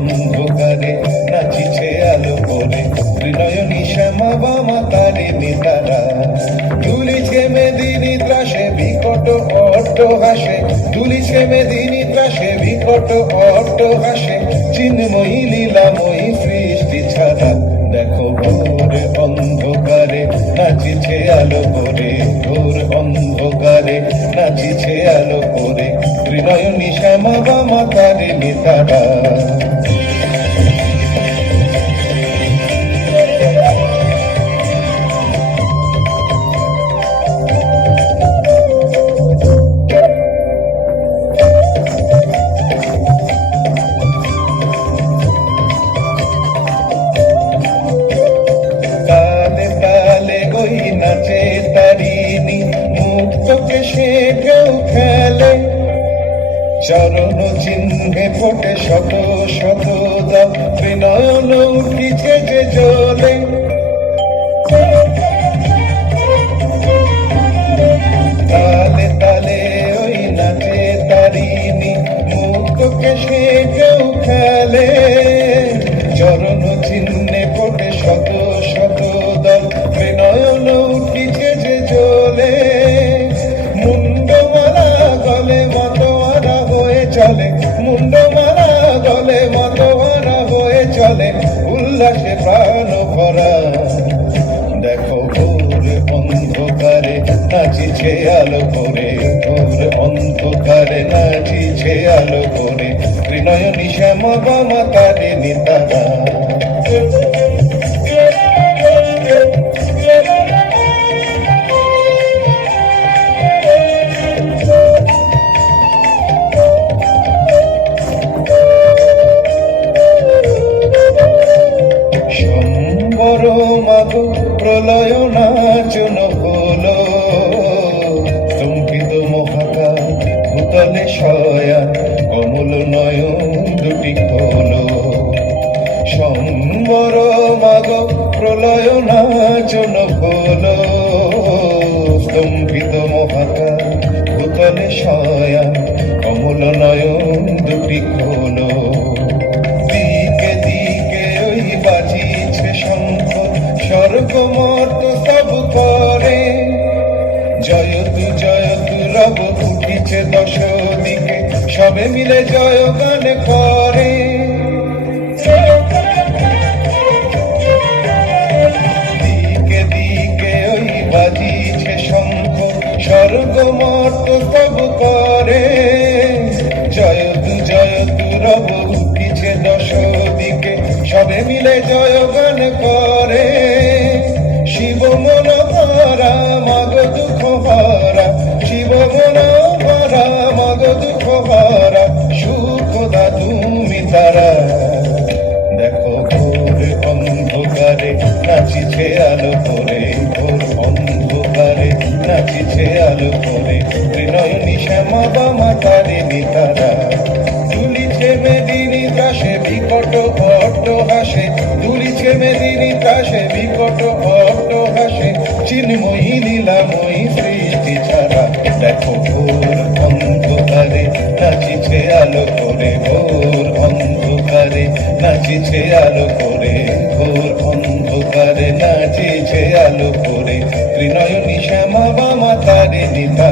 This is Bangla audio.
অন্ধকারে নাচিছে আলো করে ত্রিনয়নী শ্যামা বামা তারে নেতারা দুলিছে মেদিনী ত্রাসে বিকট অট্ট হাসে দুলিছে মেদিনী ত্রাসে বিকট অট্ট হাসে চিন্ময়ী লীলাময়ী সৃষ্টি ছাড়া দেখো ঘোর অন্ধকারে নাচিছে আলো করে ঘোর অন্ধকারে নাচিছে আলো করে ত্রিনয়নী শ্যামা বামা তারে নেতারা নাচে তারিণী মুক্তকে সে কেউ খেলে চরণ চিহ্নে ফোটে শত শত দাম বিনয়ন উঠিছে যে জ্বলে তালে তালে ওই নাচে তারিণী মুক্তকে সে কেউ খেলে চরণ চিহ্নে ফোটে শত শত দল বিনয়ন উঠিছে যে জ্বলে মুন্ডমালা গলে মতোয়ারা হয়ে চলে মুন্ডমালা গলে মতোয়ারা হয়ে চলে উল্লাসে প্রাণ ভরা দেখো ঘোর অন্ধকারে নাচিছে আলো করে ঘোর অন্ধকারে নাচিছে আলো করে ত্রিনয়নী শ্যামা বামা তারে নেতারা সম্বর মাগো প্রলয় নাচন হলো স্তম্ভিত মহাকাল ভূতলে শয়া কমল নয়ন দুটি খোলো সম্বর মাগো প্রলয় নাচন হলো স্তম্ভিত মহাকাল ভূতলে শয়া কমল নয়ন দুটি খোলো দিকে দিকে ওই বাজিছে শঙ্খ স্বর্গমর্ত সব করে জয়তু জয়তু রব উঠিছে দশ দিকে সবে মিলে জয় গান করে দিকে দিকে ওই বাজিছে শঙ্খ স্বর্গমর্ত সব করে জয়তু জয়তু রব উঠিছে দশ দিকে সবে মিলে জয় গান করে শিব মনোহরা মাগ দুঃখ হারা শিব মনোহরা মাগ দুঃখ হারা সুখদা তুমি তারা দেখো ঘোর অন্ধকারে নাচিছে আলো করে ঘোর অন্ধকারে নাচিছে আলো করে ত্রিনয়নী শ্যামা বামা তারে নেতারা দুলিছে মেদিনী ত্রাসে বিকট অট্ট হাসে দুলিছে মেদিনী ত্রাসে বিকট অট্ট হাসে চিন্ময়ী লীলাময়ী সৃষ্টি ছাড়া দেখো ঘোর অন্ধকারে নাচিছে আলো করে ঘোর অন্ধকারে নাচিছে আলো করে ঘোর অন্ধকারে নাচিছে আলো করে ত্রিনয়নী শ্যামা বামা তারে নেতা